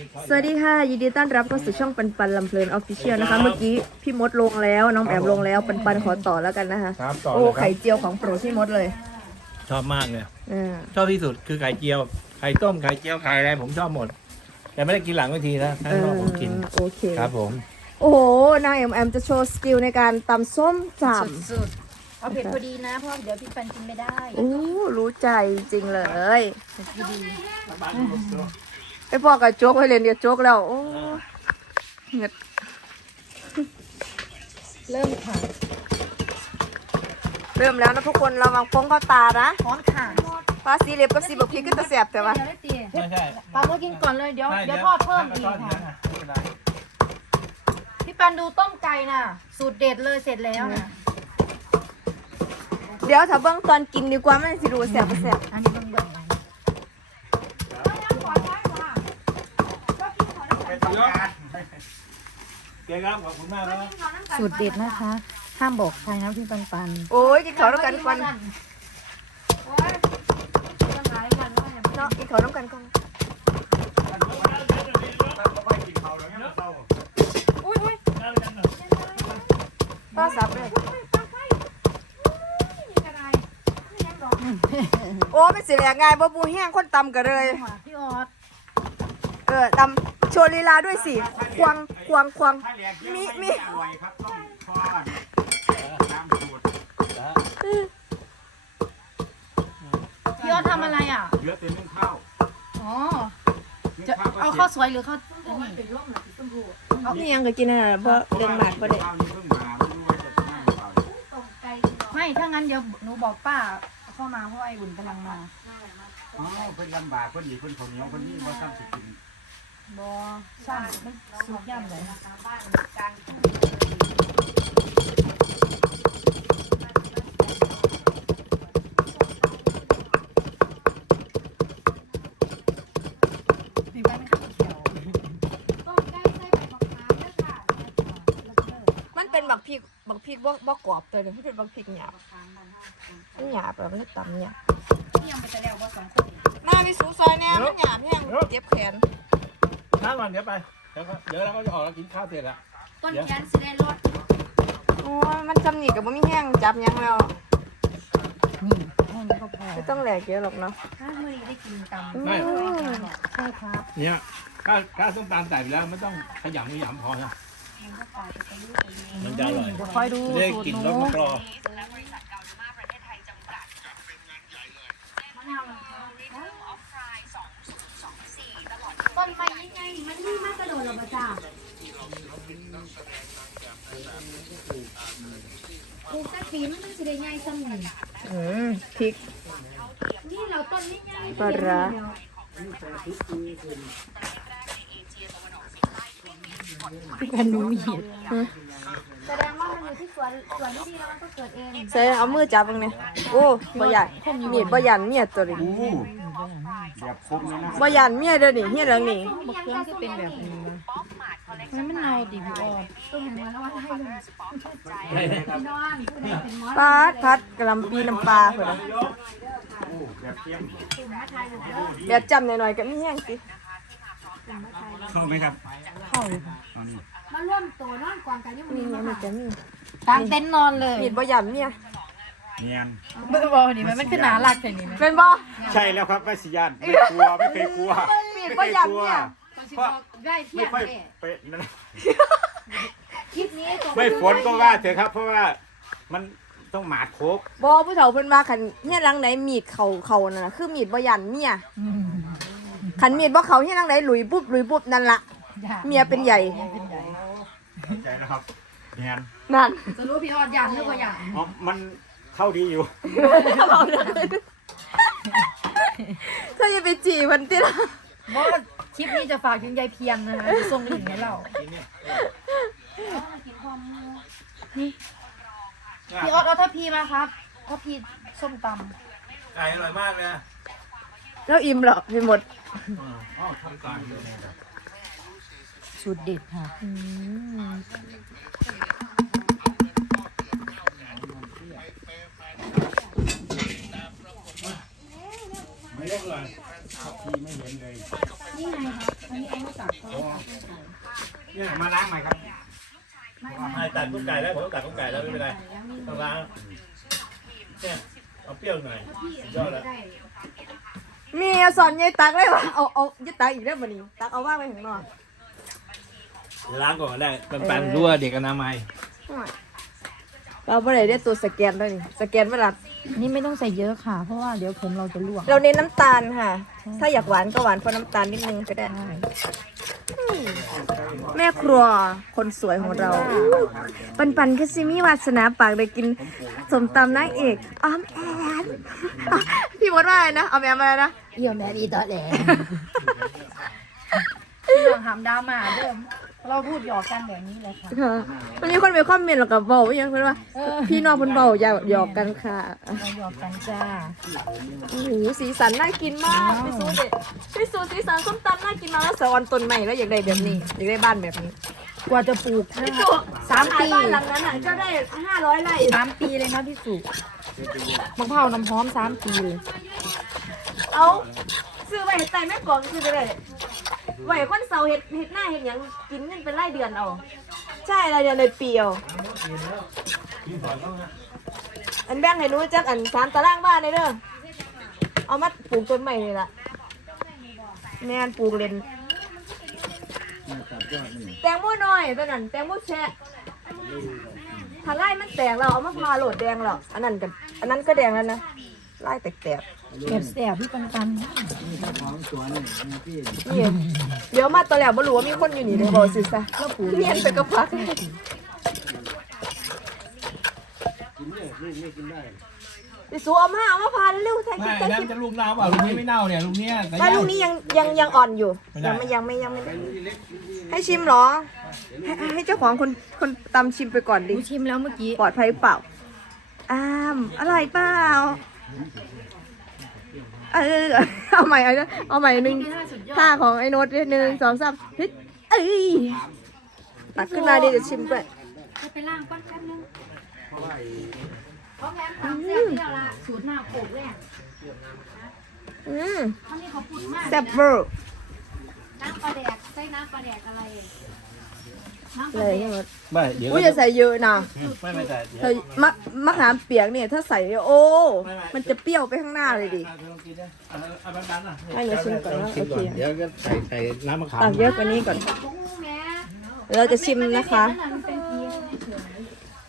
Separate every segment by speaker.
Speaker 1: สวัสดีค่ะยินดีต้อนรับเข้าสู่ช่องปันปันลำเพลินออฟฟิเชียลนะคะเมื่อกี้พี่มดลงแล้วน้องแอมลงแล้วปันปันขอต่อแล้วกันนะคะโอ้ไข่เจียวของโปรดพี่มดเลย
Speaker 2: ชอบมากเลย
Speaker 1: อ่า
Speaker 2: ชอบที่สุดคือไข่เจียวไข่ต้มไข่เจียวไข่อะไรผมชอบหมด แต่ไม่ได้กินหลังเวทีนะท่านรอผมกิน
Speaker 1: โอเค
Speaker 2: ครับผม
Speaker 1: โอ้โหนางแอมจะโชว์สกิลในการตำส้มจ
Speaker 3: สุดๆเอาเผ็ดพอดีนะเพราะเดี๋ยวพี่ปันกินไม่ได้
Speaker 1: ำโอ้รู้ใจจริงเลย
Speaker 3: เผ็ดพอดี
Speaker 1: ไอพ่อกับโจ๊กไปเรียนกับโจ๊กแล้วโอ้เงิด
Speaker 3: เริ่มค่ะ
Speaker 1: เริ่มแล้วนะทุกคนระวังฟงเข้าตานะ
Speaker 3: พร้อมค่ะ
Speaker 1: ฟ้าสีเหล็บกับสีบักพีก็จะแสบแต่ว่า
Speaker 3: เดี๋ยวได้ตี
Speaker 2: ไม่ใช่
Speaker 3: ปันก็กินก่อนเลยเดี๋ยวทอดเพิ่มอีกค่ะ
Speaker 2: ไม่เป็นไร
Speaker 3: พี่ปันดูต้มไก่น่ะ สูตรเด็ดเลยเสร็จแล้วนะ
Speaker 1: เดี๋ยวถ้าเบิ้งตอนกินดีกว่าไม่สิรู้แสบบ่แสบ
Speaker 3: อันนี้เบิ่ง
Speaker 2: เก่งครับขอบคุณมากครับ
Speaker 3: สูตรเด็ดนะคะ ห้ามบอกใครนะพี่ปันปัน
Speaker 1: โอ้ยกินข้าวน้ำกันก่อนเนาะกินข้าวน้ำกันก่อนป้าสับเลยโอ้ไม่เสียแหลกง่ายบ่บูแห้งคนตำกันเลย
Speaker 3: พี่ออด
Speaker 1: ตำโชว์ลีลาด้วยสิควงมี
Speaker 4: อร่อยครับต้องทอดตามสูตร
Speaker 3: พี่ออดทำอะไรอ่ะ
Speaker 4: เหลือแต่นึ่งข้าว
Speaker 3: อ๋อ
Speaker 4: นึ่ง
Speaker 3: จะ
Speaker 4: ข้าวก็
Speaker 3: เอา
Speaker 4: เสร็
Speaker 3: ข้าว
Speaker 4: จ
Speaker 3: สวยหรือข้าวนี่
Speaker 1: นี่ยังก็กินอะไรบ่เรื่องหมากบ่ได้
Speaker 4: ข้าวนี้เพิ่งมาไม่รู้ว่าจะนั่งหรือเปล่า
Speaker 3: ไม่ถ้างั้นเดี๋ยวหนูบอกป้าเข้ามาเพราะไอ้อุ่นกำลังมา
Speaker 4: อ๋อเพิ่นลำบากเพิ่นหนีเพิ่นคนเหนียวเพิ่นนี่บ่ซ้ำสิกิน
Speaker 3: บอช่างไม่สุดย่ำเลย
Speaker 1: มันเป็นบักพริกบ่กรอบตัวนึงมันเป็นบักพริกหยาบมันหยาบแล้วมันตำหยาบ
Speaker 3: พี่ยังไปแต่แล้วว่า2 คน
Speaker 1: มาพี่สูซอยแน่มันหยาบแห้งเจ็บแขน
Speaker 2: น้ำก่อนเดี๋ยวไปเดี๋ยวเราก็จะออกแล้วกินข้าวเสร็จละ
Speaker 3: ต้นแขนสิได้รส
Speaker 1: โอ้ยมันจำหนีกับบ่มีแห้งจับหยังแล้ว
Speaker 3: นี่แค่นี้ก็พอ
Speaker 1: ไม่ต้องแหลกเยอะหรอกเนาะ
Speaker 3: ถ้ามื่อนี้ได้กินตำ
Speaker 2: ไม่
Speaker 3: ใช่ครับ
Speaker 2: เนี่ยข้าวส้มตาลใส่ไปแล้วไม่ต้องขยำพอนะมันจะอร่อย
Speaker 3: เดี๋ยวคอยดู
Speaker 2: จะได้
Speaker 3: สูตร
Speaker 2: กิน
Speaker 3: หนู
Speaker 2: รสมะกรอ
Speaker 3: ต้นไม้ยังไงมันนี่มากกระโดดหรอมาจ้าปลูกสักปีมันต้องสิได้ง่ายสมุน
Speaker 1: พริก
Speaker 3: นี่เราต้นนี่ง่าย
Speaker 1: ปลาร้า
Speaker 3: กันหนูมี
Speaker 1: แสดงว่ามันอยู่ที่สวนที่ดีแล้วมันก็เกิดเองใส่เอามือจับตรงนี้โอ้บ่หยันมีดบ่หยันเมียตัวนี้
Speaker 4: อู้แบบคมเลยนะ
Speaker 1: บ่หยันเมียเด้อนี่เฮียเหลืองนี่
Speaker 3: บกเครื่องคือเป็นแบบนี้นะมันเนาดิพี่ออดต้องเห็นมาแล้วว่าให้เลยพี่น้องเป็นมอส
Speaker 1: ปลาพัดกะหล่ำปีน้ำปลาพุ่นน่ะ
Speaker 4: อู้แบบเทียม
Speaker 1: แบบจำหน่อยๆก็มีแห้งสิ
Speaker 4: เข้าไหมครับ
Speaker 3: เข้า
Speaker 4: เอานี่
Speaker 3: มาร่วมตัวนอนกวางกันยัง
Speaker 1: มีหยังมันจะมี
Speaker 3: กางเต็นท์นอนเลย
Speaker 1: มีดบ่หยันเมีย
Speaker 4: เนียน
Speaker 3: เบอร์บอนี่มันขึ้นหนาหลักแค่นี้นะ
Speaker 1: เป็นบ่
Speaker 4: ใช่แล้วครับไม่สิยานไม่กลัวไม่เคยกลัว
Speaker 1: มีดบ่หยันเมีย
Speaker 4: เพราะ
Speaker 3: ได้เที
Speaker 4: ไม่
Speaker 3: ยบ
Speaker 4: ค่อย
Speaker 3: เลย
Speaker 4: ไปนั่น
Speaker 3: คลิปนี้
Speaker 4: ไม่ฝนก็ว่าเถอะครับ เพราะว่ามันต้องหมาดโคก
Speaker 1: บ่ผู้เฒ่าเพิ่นว่าคันเฮียหลังไหนมีดเขานั่นน่ะคือมีดบ่หยันเมียคันมีดบ่เขาเฮียหลังไหนหลุยปุ๊บนั่นล่ะเมียเป็นใหญ่
Speaker 4: เข้าใจนะครับเนียน
Speaker 1: นั่น
Speaker 3: จะรู้พี่ออดยันหรือว่ายัน
Speaker 4: อ๋อมันเข้าดีอยู่
Speaker 1: ถ้าจะไปจีมันติล่ะ
Speaker 3: ว่าคลิปนี้จะฝากถึงยายเพียงนะคะจะส่งลิงก์ให้เราพี่ออดเอาถ้าพีมาครับถ้าพีส้มต
Speaker 2: ไก่อร่อยมากเลย
Speaker 1: แล้วอิ่มเหรอพี่หมด
Speaker 2: อ๋อทำการเลย
Speaker 3: ำสูตรเด็ดค่ะ
Speaker 4: ไม่ได้เลยทีไม่เห็นเลย
Speaker 3: นี่ไงครับอันนี้เอามา
Speaker 4: เนี่ยมาล้างใหม่ครับ
Speaker 2: ให้ตัดกุ๊กไก่แล้วผมต้องตัดกุ๊กไก่แล้วไม่เป็นไรต้องล้างเนี่ยเอาเปรี้ยวหน่อยสุดยอดแล้ว
Speaker 1: มีสอนยายตักเลยว่ะเอายายตักอีกแล้วบัดนี้ตักเอาว่างไปข้างนอก
Speaker 2: ล้างก่อนก็ได้ปันๆรู้ว่าเด็กอนามัย
Speaker 1: เราไม่ได้ตัวสแกนด้วยนี่สแกนเวลา
Speaker 3: นี่ไม่ต้องใส่เยอะค่ะ เพราะว่าเดี๋ยวผมเราจะลวก
Speaker 1: เราเน้นน้ำตาลค่ะ ถ้าอยากหวานก็หวานเพราะน้ำตาลนิดนึงก็ได้
Speaker 3: ใช่
Speaker 1: แม่ครัวคนสวยของเรา ปันคือซิมีวาสนาปากได้กินสมตำนางเอกอ้อมแอนพี่มดว่าอะไรนะเอาแอมอะไรนะ
Speaker 3: เอี่ยวแม่ดีต่อแหลพี่น้องหามดราม่าเดิมเราพูดหยอกกันแบบนี้เลยค่ะ
Speaker 1: ค่ะมันมีคนไปคอมเมนต์แล้วก็บอกว่ายังเพิ่นว่า พี่น้องเพิ่นเบาหยอกกันค่ะ
Speaker 3: เราหยอกกันจ้า
Speaker 1: โอ้โหสีสันน่ากินมากพี่ซูเด็ดพี่ซูสีสันส้มตำน่ากินมากแล้วสะออนต้นใหม่แล้วอยากได้แบบนี้อยากได้บ้านแบบนี้
Speaker 3: กว่าจะปลูก
Speaker 1: พี่ซู
Speaker 3: 3 ปี
Speaker 1: บ้านหลังนั้นอ่ะก็ได้500ไร่
Speaker 3: 3 ปีเลยนะพี่สุมะพร้าวน้ำหอม3 ปีเลย
Speaker 1: เอาซื้อไว้เห็ดไตแม่กองซื้อไปเลยไว้คนเสาเห็ดหน้าเห็ดหยังกินเงินเป็นรายเดือนเอาใช่รายเดือนเลยเปียวอันแบ่งให้หนู้จักอัน3 ตารางบ้านเลยเด้อเอามาปลูกต้นใหม่เลยล่ะแม่นปลูกเล่นแตงโมน้อยตัวนั้นแตงโมแชะถ้าไล่มันแตกเราเอามาพาโหลดแดงหรอกอันนั้นก็แดงแล้วนะไล่แตก
Speaker 3: เก็บแสบพี่ปัน
Speaker 1: ๆนี่เดี๋ยวมาตอนแรกบ่รู้ว่ามีคนอยู่นี่เลยบอกสิซะแล้วปลูกเนียนไปกับพักดิสูเอามาพาเร็วๆแทน
Speaker 2: ไม่
Speaker 1: คิด
Speaker 2: น้ำจะลูกเน่าเปล่าลูกนี้ไม่เน่าเนี่ยลูกเนี้ย
Speaker 1: ว่าลูกนี้ยังอ่อนอยู่
Speaker 2: ไม่ได้
Speaker 1: ยังไม่ให้ชิมเหรอให้เจ้าของคนตำชิมไปก่อน
Speaker 3: ๆ
Speaker 1: ดิ
Speaker 3: ดูชิมแล้วเมื่อกี้
Speaker 1: ปลอดภัยหรือเปล่าอร่อยเปล่าเอาใหม่หนึ่งท่าของไอ้โน้ต1 2 3เฮ้ยเอ้ยตักขึ้นมาดิจะชิมด้วย
Speaker 3: ไปล่างก้อนแป๊บนึงเขาแพง3 เสี้ยวเดียวละสูตรหน้าโขกแรก อันนี้เขาพูดมาก
Speaker 1: แซ่บเวอร์
Speaker 3: น้ำปลาแดกใส่น้ำปลาแดกอะไรน้ำป
Speaker 1: เล
Speaker 3: ลาย แด
Speaker 1: ใช่
Speaker 3: ก
Speaker 1: ไหม
Speaker 2: ไม่เดี๋ยว
Speaker 1: อุ้ยอย่าใส่เยอะนะ
Speaker 2: ไม่ใส่เดี๋ยว
Speaker 1: เธอมะขามเปียกเนี่ยถ้าใส่เนี่ยโอ้มันจะเปรี้ยวไปข้างหน้าเลยดิ
Speaker 2: เอาแบบนั้นอ่ะ
Speaker 1: ให้หนูชิมก่อนนะโอเค
Speaker 2: เดี๋ยวก็ใส่น้ำมะขาม
Speaker 1: ตักเยอะกว่านี้ก่อน
Speaker 3: กุ้งแม่
Speaker 1: เดี๋ยวเราจะชิมนะคะ
Speaker 3: มันเป็นเพียงเฉย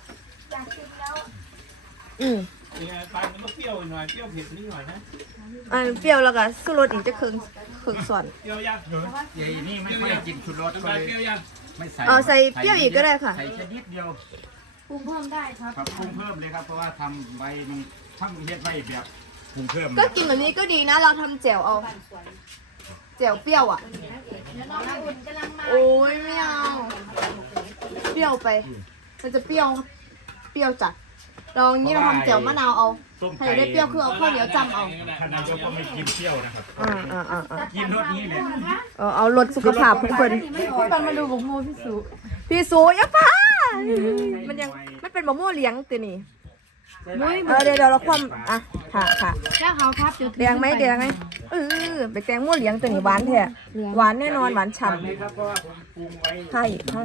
Speaker 1: อืม
Speaker 2: ยังไงปลามันก็เปรี้ยวหน่อยเปรี้ยวเผ็ดนิดหน่อยนะ
Speaker 1: อันเปรี้ยวแล้วก็สู้รสอีกจะครึ่งส่วน
Speaker 2: เปรี้ยวยัง
Speaker 4: ยายนี่ไม่ค่อยกินชูรส
Speaker 2: น้ำ
Speaker 4: ก็
Speaker 2: ปลา
Speaker 4: เลย
Speaker 2: เปรี้ยวยัง
Speaker 4: ไม่ใส่
Speaker 1: เอาใส่เปรี้ยวอีกก็ได้ค่ะ
Speaker 4: ใส่แค่นิดเดียว
Speaker 3: ปรุงเพิ่มได้ครับ
Speaker 4: ครับปรุงเพิ่มเลยครับเพราะว่าทำไว้มันทำเฮ็ดไว้แบบปรุงเพิ่ม
Speaker 1: ก็กินแบบนี้ก็ดีนะ เราทำแจ่วเอาแจ่วเปรี้ยวอ่ะ
Speaker 3: เดี๋ยวน้องอุ่นกำลังมา
Speaker 1: โอ้ยไม่เอาเปรี้ยวไป มันจะเปรี้ยวจัดลองนี้เราทำแจ่วมะนาวเอา
Speaker 4: ต้ม
Speaker 1: ถ้าอ
Speaker 4: ไก่
Speaker 1: ยากได้เปรี้ยวคือเอาข้าวเหนียวจำเอา
Speaker 4: ท่านนายกก็ไม่กินเปรี้ยวนะครับ กินรสนี้เลย
Speaker 1: เอารสสุขภาพของเพิ่น
Speaker 3: ตอนมาดูบอกโมพี่สุ
Speaker 1: พี่สูอย่าพามันเป็นมะม่วงเลี้ยงตัวนี้เดี๋ยวเราคว่ำค่ะ
Speaker 3: เจ้าเขาครับจุด
Speaker 1: แดงไหมไปแกงม่วงเลี้ยงตัวนี้หวานแท้หวานแน่นอนหวานฉ่
Speaker 4: นี่ครับเพราะว่าผมปรุงไว้
Speaker 1: ำใช่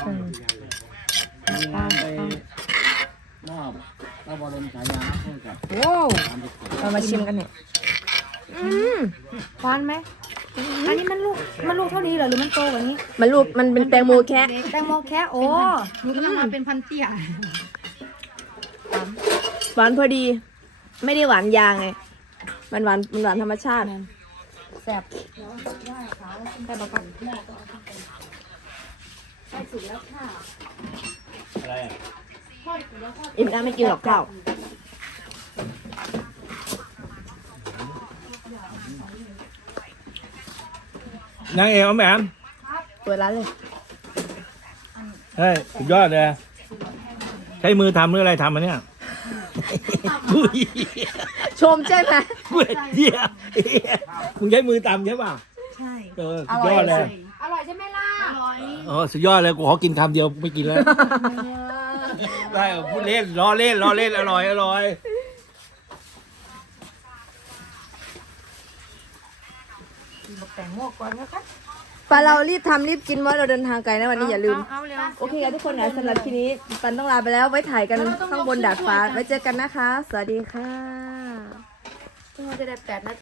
Speaker 5: มอบพระบรมฉายาให้กับ
Speaker 1: โอ้เรามาชิมกันเนี่ย
Speaker 3: หวานไหมอันนี้มันลูกเท่านี้เหรอหรือมันโตกว่านี้
Speaker 1: มันเป็นแตงโมแค่
Speaker 3: แตงโมแค่โอ้มันกำลังมาเป็นพันเตี้ย
Speaker 1: หวานพอดี ไม่ได้หวานยางไงมันหวานธรรมชาติ
Speaker 3: แซ่บ
Speaker 2: อะไรอ่ะ
Speaker 1: อิ่มได้ไม่กินหรอกข้าว
Speaker 2: นางเอกเอาแหมม
Speaker 1: เปิดร้านเลย
Speaker 2: เฮ้ยสุดยอดเลยใช้มือทำหรืออะไรทำมาเนี่ยอุ้ย
Speaker 1: ชมใช่ไหม
Speaker 2: เหี้ยมึงใช้มือตำใช่ป่ะ
Speaker 1: ใช่
Speaker 2: สุดยอดเลย
Speaker 3: อร่อยใช่ไหมล่ะอร่อย
Speaker 2: อ๋อสุดยอดเลยกูขอกินคำเดียวไม่กินแล้วได้พูดเล่นล้อเล่นอร่อย
Speaker 3: แตงโมก่อนนะคะ
Speaker 1: ปาเรารีบทำรีบกินเพราะเราเดินทางไกลนะวันนี้อย่าลืม
Speaker 3: เอาเร็ว
Speaker 1: โอเคค่ะทุกคนนะสำหรับทีนี้ปันต้องลาไปแล้วไว้ถ่ายกันข้างบนดาดฟ้าไว้เจอกันนะคะ สวัสดีค่ะ
Speaker 3: จะได้8 นาที